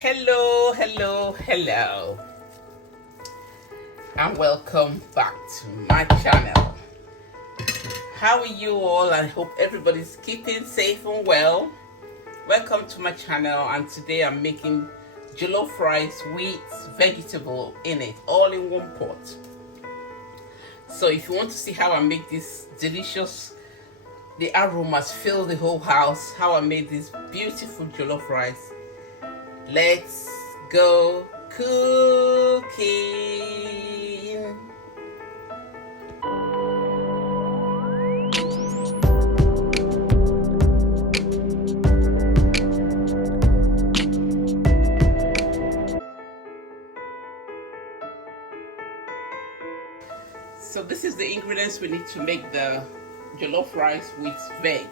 Hello, hello, hello, and welcome back to my channel. How are you all? I hope everybody's keeping safe and well. Welcome to my channel, and today I'm making jollof rice with vegetable in it, all in one pot. So if you want to see how I make this delicious, the aromas fill the whole house, how I made this beautiful jollof rice, let's go cooking. So this is the ingredients we need to make the jollof rice with veg.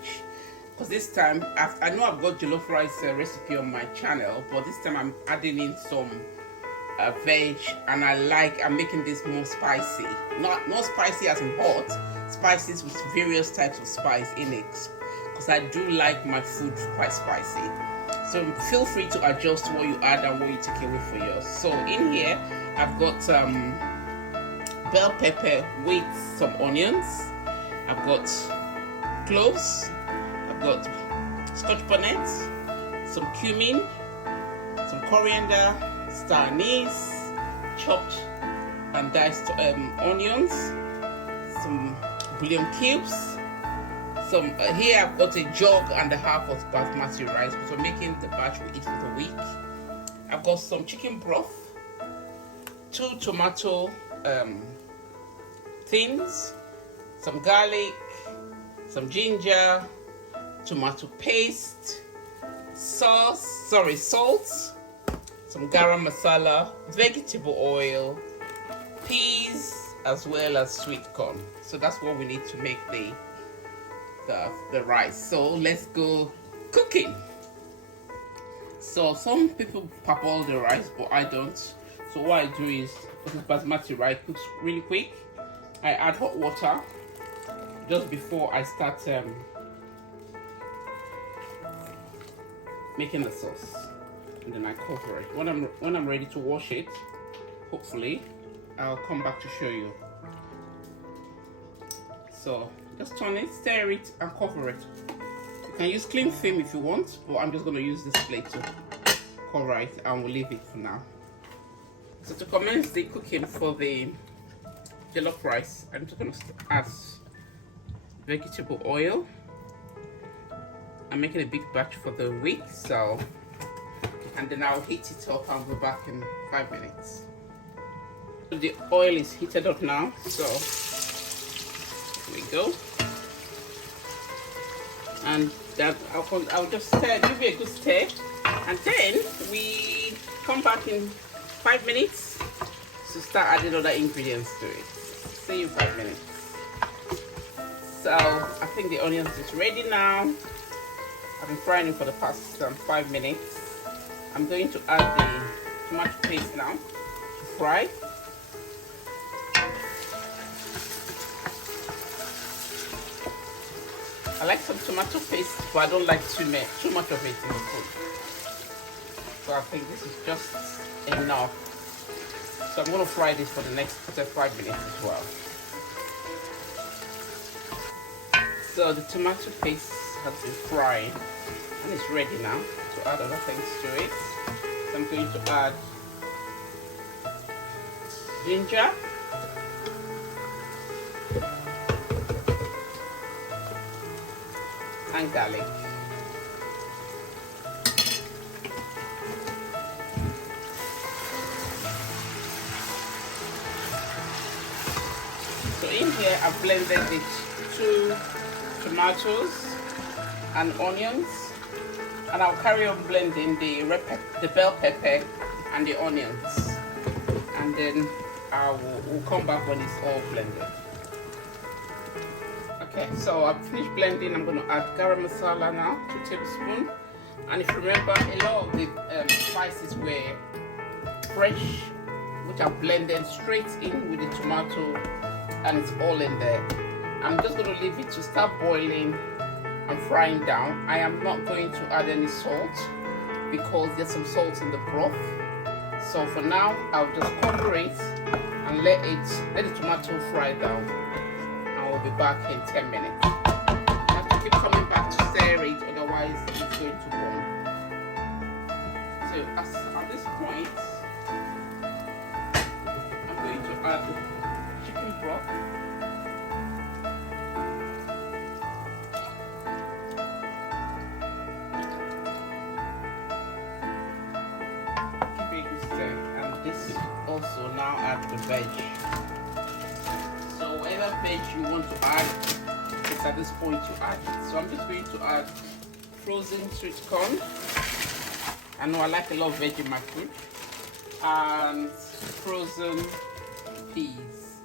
Because this time, I know I've got jollof rice recipe on my channel, but this time I'm adding in some veg, and I'm making this more spicy. Not spicy as in hot, spices with various types of spice in it. Because I do like my food quite spicy. So feel free to adjust what you add and what you take away for yours. So in here, I've got bell pepper with some onions. I've got cloves. I've got scotch bonnet, some cumin, some coriander, star anise, chopped and diced onions, some bouillon cubes. Some here I've got a jug and a half of basmati rice because we're making the batch we eat for the week. I've got some chicken broth, 2 tomato tins, some garlic, some ginger, tomato paste, salt, some garam masala, vegetable oil, peas, as well as sweet corn. So that's what we need to make the rice. So let's go cooking. So some people parboil the rice, but I don't. So what I do is, because basmati rice cooks really quick, I add hot water just before I start making the sauce, and then I cover it. When I'm ready to wash it, hopefully I'll come back to show you. So just turn it, stir it, and cover it. You can use cling film if you want, but I'm just going to use this plate to cover it, and we'll leave it for now. So to commence the cooking for the jollof rice, I'm just going to add vegetable oil. I'm making a big batch for the week, so, and then I'll heat it up and go back in 5 minutes. The oil is heated up now, so here we go. And that I'll just stir, give it a good stir, and then we come back in 5 minutes to start adding other ingredients to it. See you in 5 minutes. So I think the onions is ready now. I've been frying it for the past 5 minutes. I'm going to add the tomato paste now to fry. I like some tomato paste, but I don't like too much of it in the food. So I think this is just enough. So I'm going to fry this for the next 5 minutes as well. So the tomato paste has been fried and it's ready now to add other things to it. So I'm going to add ginger, and garlic. So in here I've blended the 2 tomatoes and onions, and I'll carry on blending the bell pepper and the onions, and then we'll come back when it's all blended. Okay, so I've finished blending. I'm going to add garam masala now, 2 tablespoons. And if you remember, a lot of the spices were fresh, which I blended straight in with the tomato, and it's all in there. I'm just going to leave it to start boiling and frying down. I am not going to add any salt because there's some salt in the broth. So for now, I'll just cover it and let the tomato fry down. And we'll be back in 10 minutes. I have to keep coming back to stir it, otherwise it's going to burn. So at this point, I'm going to add the chicken broth. And this also now add the veg. So whatever veg you want to add, it's at this point you add it. So I'm just going to add frozen sweet corn. I know I like a lot of veg in my food. And frozen peas.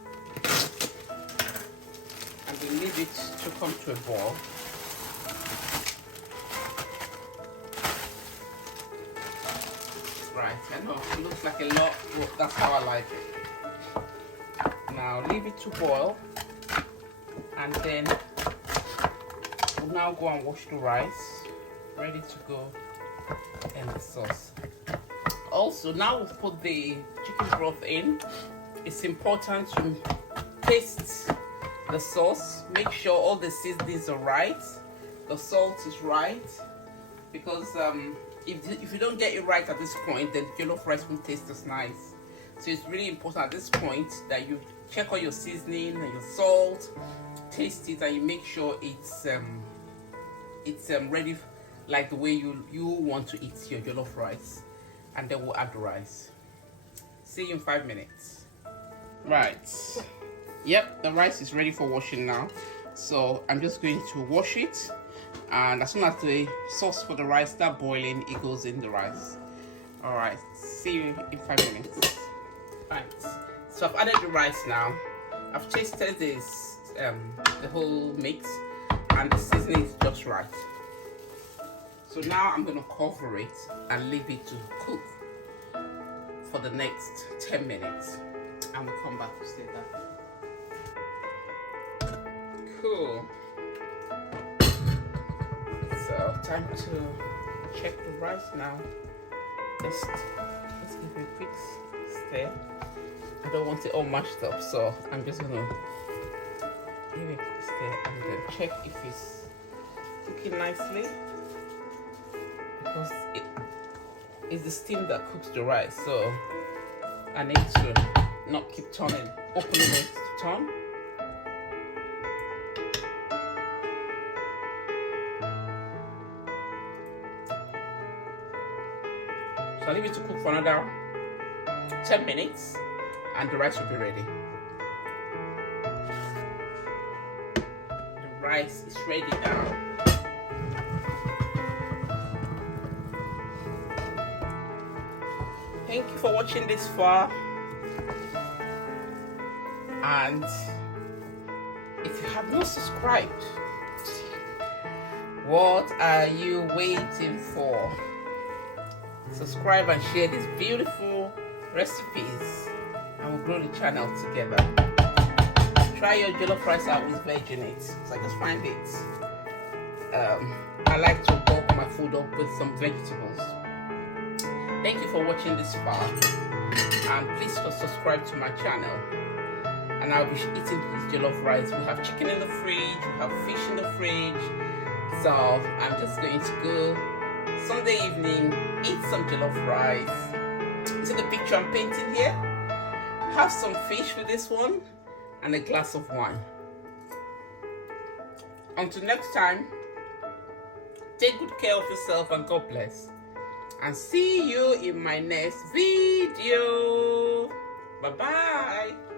And then leave it to come to a boil. Right, I know it looks like a lot, but that's how I like it. Now leave it to boil, and then we'll now go and wash the rice, ready to go in the sauce. Also, now we've put the chicken broth in. It's important to taste the sauce, make sure all the seasonings are right, the salt is right, because if you don't get it right at this point, then the jollof rice won't taste as nice. So it's really important at this point that you check all your seasoning and your salt, taste it, and you make sure it's ready like the way you want to eat your jollof rice. And then we'll add the rice. See you in 5 minutes. Right. Yep, the rice is ready for washing now. So I'm just going to wash it. And as soon as the sauce for the rice start boiling, it goes in the rice. All right, see you in 5 minutes. Right, so I've added the rice now. I've tasted this, the whole mix, and the seasoning is just right. So now I'm gonna cover it and leave it to cook for the next 10 minutes. And we'll come back to say that. Cool. So time to check the rice now. Let's give it a quick stir. I don't want it all mashed up, so I'm just gonna give it a quick stir and then check if it's cooking nicely, because it's the steam that cooks the rice. So I need to not keep opening it to turn. So I'll leave it to cook for another 10 minutes and the rice will be ready. The rice is ready now. Thank you for watching this far. And if you have not subscribed, what are you waiting for? Subscribe and share these beautiful recipes, and we'll grow the channel together. Try your jollof rice out with veg in it. So I just find it. I like to bulk my food up with some vegetables. Thank you for watching this far, and please subscribe to my channel. And I'll be eating this jollof rice. We have chicken in the fridge, we have fish in the fridge. So I'm just going to go Sunday evening, eat some jollof rice. You see the picture I'm painting here? Have some fish with this one and a glass of wine. Until next time, take good care of yourself and God bless. And see you in my next video. Bye-bye.